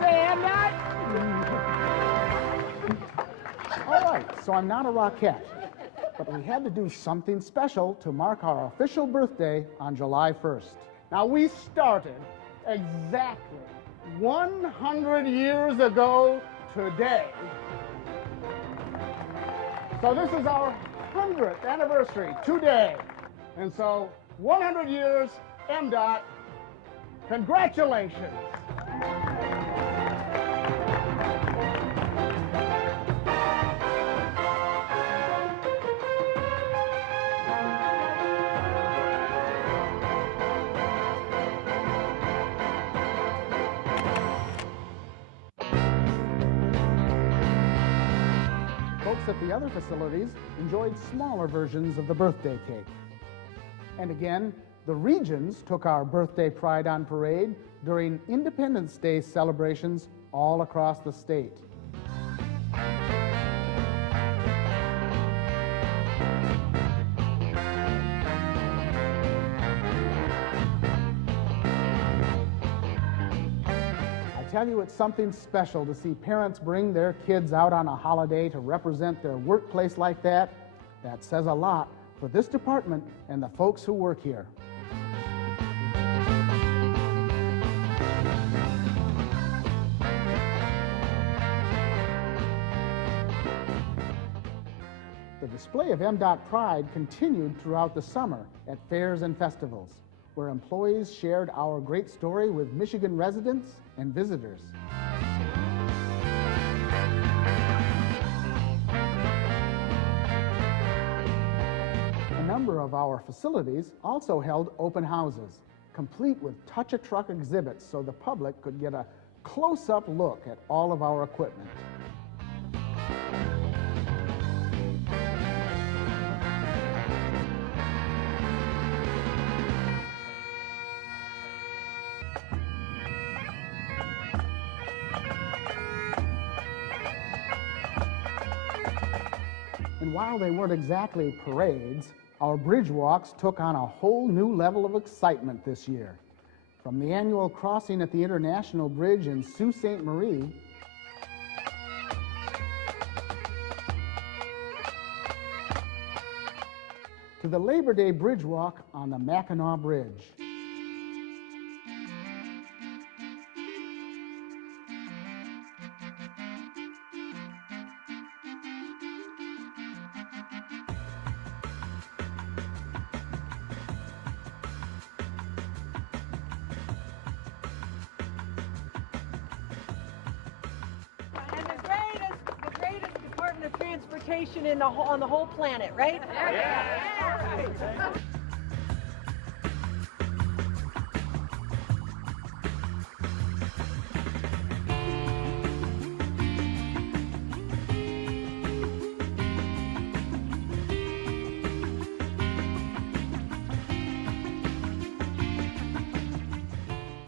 birthday, MDOT! All right, so I'm not a Rockette, but we had to do something special to mark our official birthday on July 1st. Now, we started exactly 100 years ago today. So this is our 100th anniversary today. And so 100 years, MDOT, congratulations. Folks at the other facilities enjoyed smaller versions of the birthday cake. And again, the regions took our birthday pride on parade during Independence Day celebrations all across the state. I tell you, it's something special to see parents bring their kids out on a holiday to represent their workplace like that. That says a lot for this department and the folks who work here. The display of MDOT pride continued throughout the summer at fairs and festivals, where employees shared our great story with Michigan residents and visitors. A number of our facilities also held open houses, complete with touch-a-truck exhibits so the public could get a close-up look at all of our equipment. And while they weren't exactly parades, our bridge walks took on a whole new level of excitement this year. From the annual crossing at the International Bridge in Sault Ste. Marie to the Labor Day bridge walk on the Mackinac Bridge. And the greatest Department of Transportation on the whole planet, right? Yeah.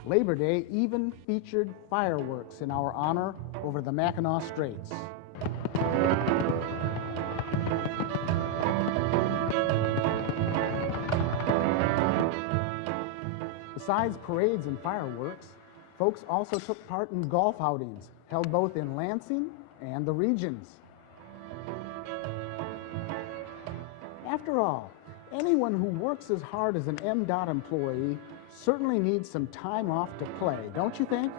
Labor Day even featured fireworks in our honor over the Mackinac Straits. Besides parades and fireworks, folks also took part in golf outings held both in Lansing and the regions. After all, anyone who works as hard as an MDOT employee certainly needs some time off to play, don't you think?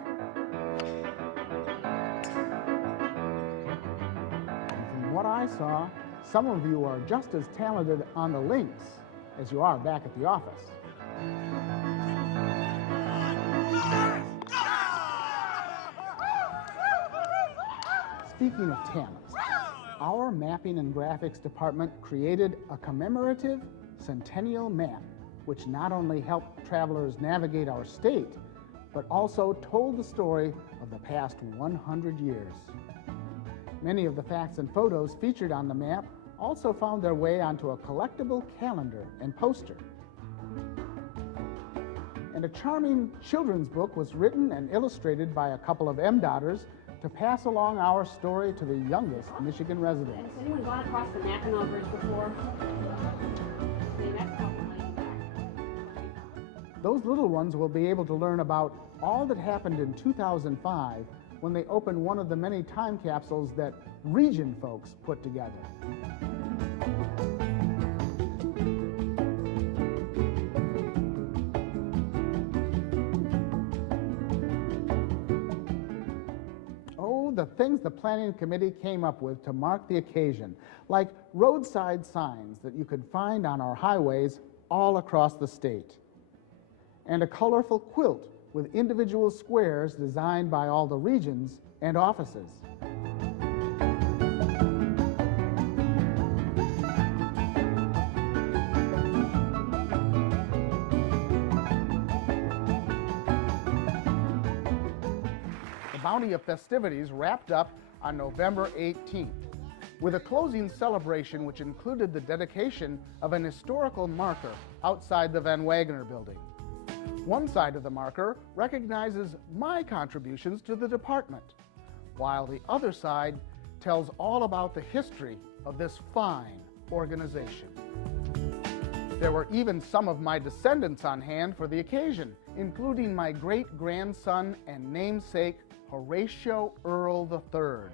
And from what I saw, some of you are just as talented on the links as you are back at the office. Speaking of talents, our mapping and graphics department created a commemorative Centennial map, which not only helped travelers navigate our state, but also told the story of the past 100 years. Many of the facts and photos featured on the map also found their way onto a collectible calendar and poster. And a charming children's book was written and illustrated by a couple of MDOTers to pass along our story to the youngest Michigan residents. Has anyone gone across the Mackinac Bridge before? Those little ones will be able to learn about all that happened in 2005 when they opened one of the many time capsules that region folks put together. Oh, the things the planning committee came up with to mark the occasion, like roadside signs that you could find on our highways all across the state, and a colorful quilt with individual squares designed by all the regions and offices. The bounty of festivities wrapped up on November 18th with a closing celebration which included the dedication of an historical marker outside the Van Wagner building. One side of the marker recognizes my contributions to the department, while the other side tells all about the history of this fine organization. There were even some of my descendants on hand for the occasion, including my great-grandson and namesake, Horatio Earl III.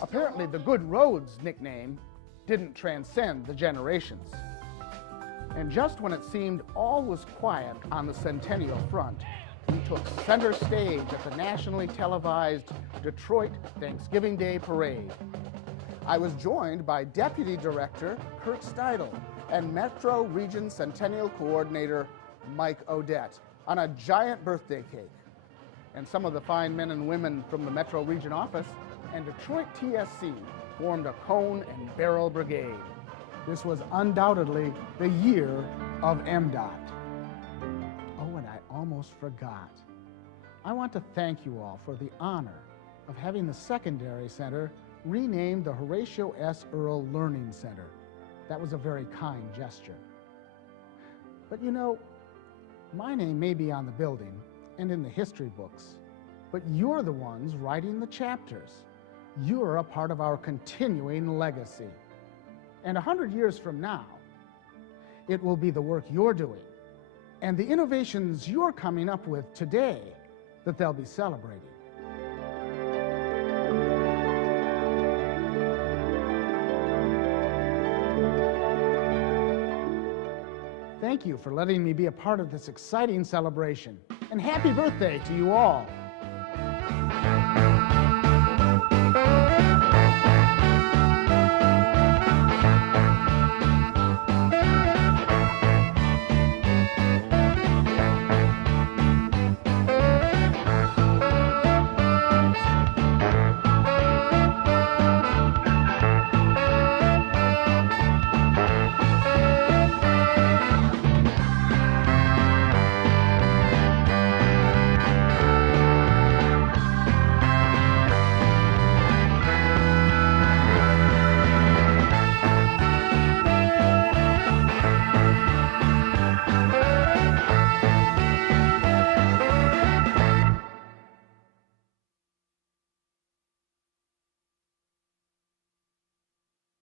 Apparently, the Good Roads nickname didn't transcend the generations. And just when it seemed all was quiet on the Centennial front, we took center stage at the nationally televised Detroit Thanksgiving Day Parade. I was joined by Deputy Director Kirk Steidel and Metro Region Centennial Coordinator Mike Odette on a giant birthday cake. And some of the fine men and women from the Metro Region office and Detroit TSC formed a cone and barrel brigade. This was undoubtedly the year of MDOT. Oh, and I almost forgot. I want to thank you all for the honor of having the secondary center renamed the Horatio S. Earl Learning Center. That was a very kind gesture. But you know, my name may be on the building and in the history books, but you're the ones writing the chapters. You're a part of our continuing legacy. And 100 years from now, it will be the work you're doing and the innovations you're coming up with today that they'll be celebrating. Thank you for letting me be a part of this exciting celebration, and happy birthday to you all.